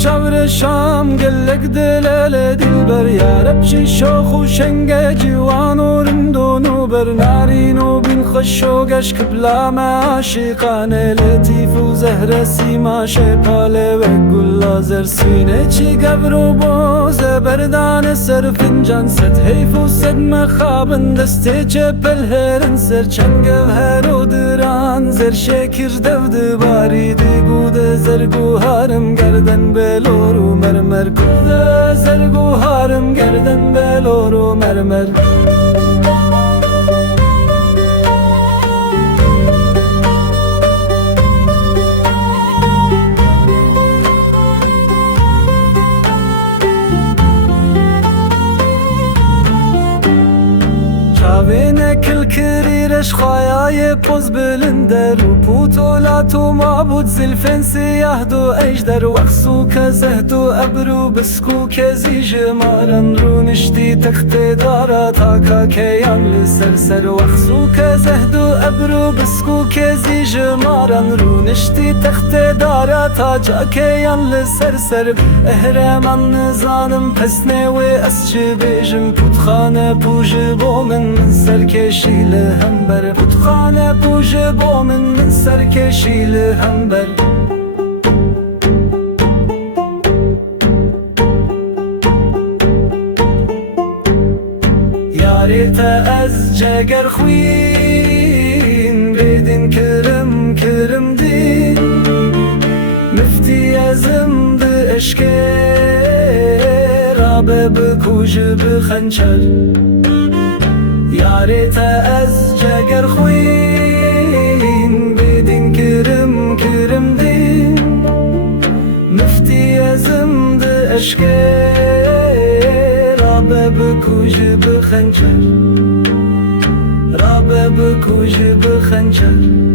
چور شام گلک دلال دلبر یارب چی شاخ و شنگ جوان و رندون و بر نارین و بین خوش و گشک بلا عاشقانه لطیف و زهر سیما شپاله و گل لازر سینه چی گبر و باز بردان سر فنجان ست حیف و صد مخابن دسته چپل هرن سر چنگ هر و دران زر شکر دود باری دیگود زرگو هارم گردن بلور و مرمر گود زرگو هارم گردن بلور و مرمر چاوینه کل کریرش خایای پوز بلندر و پوتولات و معبود زلفن سیاه دو اجدر وخسو که زهد و ابرو بسکو که زیج مارن رو نشتی تخت دارا تا که یان لسر سر وخسو که زهد و ابرو بسکو که زیج مارن رو نشتی تخت دارا تا که یان لسر سر اهرمان نزانم پس نوی از چه بیجم پودخانه پوژ با من سرکشی لهم بر پودخانه پوژ با من سرکشی لهم بر یاریت از جگر خوین بیدین کرم کرم دین مفتی ازم ده اشکه رابه بکوژ بخنچر یاریت از جگر خوین بیدین کرم کرم دین مفتی ازم ده اشکه رابه بکوژ بخنچر رابه بکوژ بخنچر